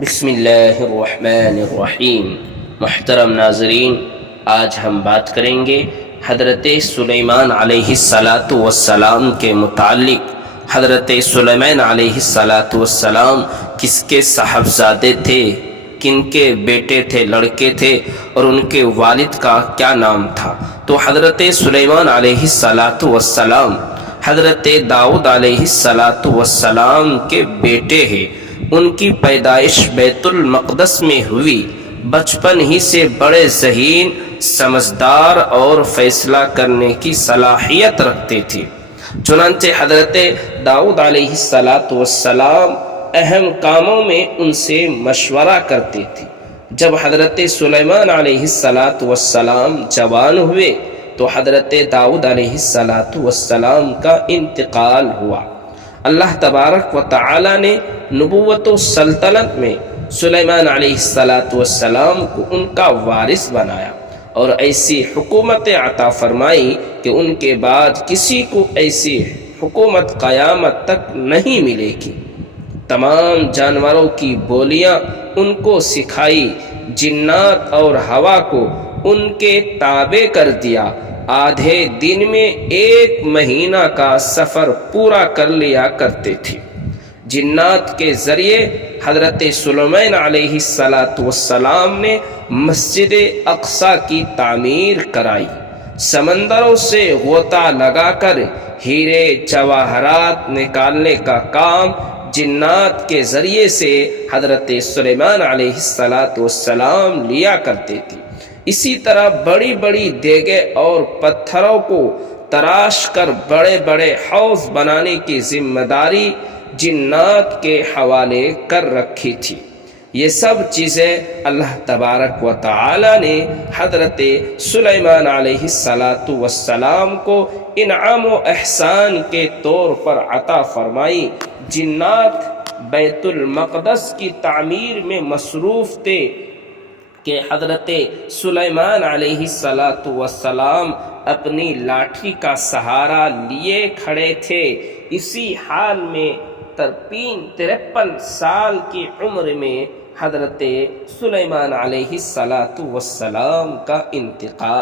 بسم اللہ الرحمن الرحیم۔ محترم ناظرین، آج ہم بات کریں گے حضرت سلیمان علیہ السلام کے متعلق۔ حضرت سلیمان علیہ السلام کس کے صاحبزادے تھے، کن کے بیٹے تھے، لڑکے تھے، اور ان کے والد کا کیا نام تھا؟ تو حضرت سلیمان علیہ السلام حضرت داؤد علیہ السلام کے بیٹے ہیں۔ ان کی پیدائش بیت المقدس میں ہوئی۔ بچپن ہی سے بڑے ذہین، سمجھدار اور فیصلہ کرنے کی صلاحیت رکھتے تھے۔ چنانچہ حضرت داؤد علیہ السلام اہم کاموں میں ان سے مشورہ کرتے تھے۔ جب حضرت سلیمان علیہ السلام جوان ہوئے تو حضرت داؤد علیہ السلام کا انتقال ہوا۔ اللہ تبارک و تعالی نے نبوت و سلطنت میں سلیمان علیہ السلام کو ان کا وارث بنایا اور ایسی حکومت عطا فرمائی کہ ان کے بعد کسی کو ایسی حکومت قیامت تک نہیں ملے گی۔ تمام جانوروں کی بولیاں ان کو سکھائی، جنات اور ہوا کو ان کے تابع کر دیا۔ آدھے دن میں 1 مہینہ کا سفر پورا کر لیا کرتے تھے۔ جنات کے ذریعے حضرت سلیمان علیہ السلام نے مسجد اقصی کی تعمیر کرائی۔ سمندروں سے غوطہ لگا کر ہیرے جواہرات نکالنے کا کام جنات کے ذریعے سے حضرت سلیمان علیہ السلام لیا کرتے تھے۔ اسی طرح بڑی بڑی دیگیں اور پتھروں کو تراش کر بڑے بڑے حوض بنانے کی ذمہ داری جنات کے حوالے کر رکھی تھی۔ یہ سب چیزیں اللہ تبارک و تعالی نے حضرت سلیمان علیہ السلام کو انعام و احسان کے طور پر عطا فرمائی۔ جنات بیت المقدس کی تعمیر میں مصروف تھے کہ حضرت سلیمان علیہ السلام اپنی لاٹھی کا سہارا لیے کھڑے تھے۔ اسی حال میں 53 سال کی عمر میں حضرت سلیمان علیہ السلام کا انتقال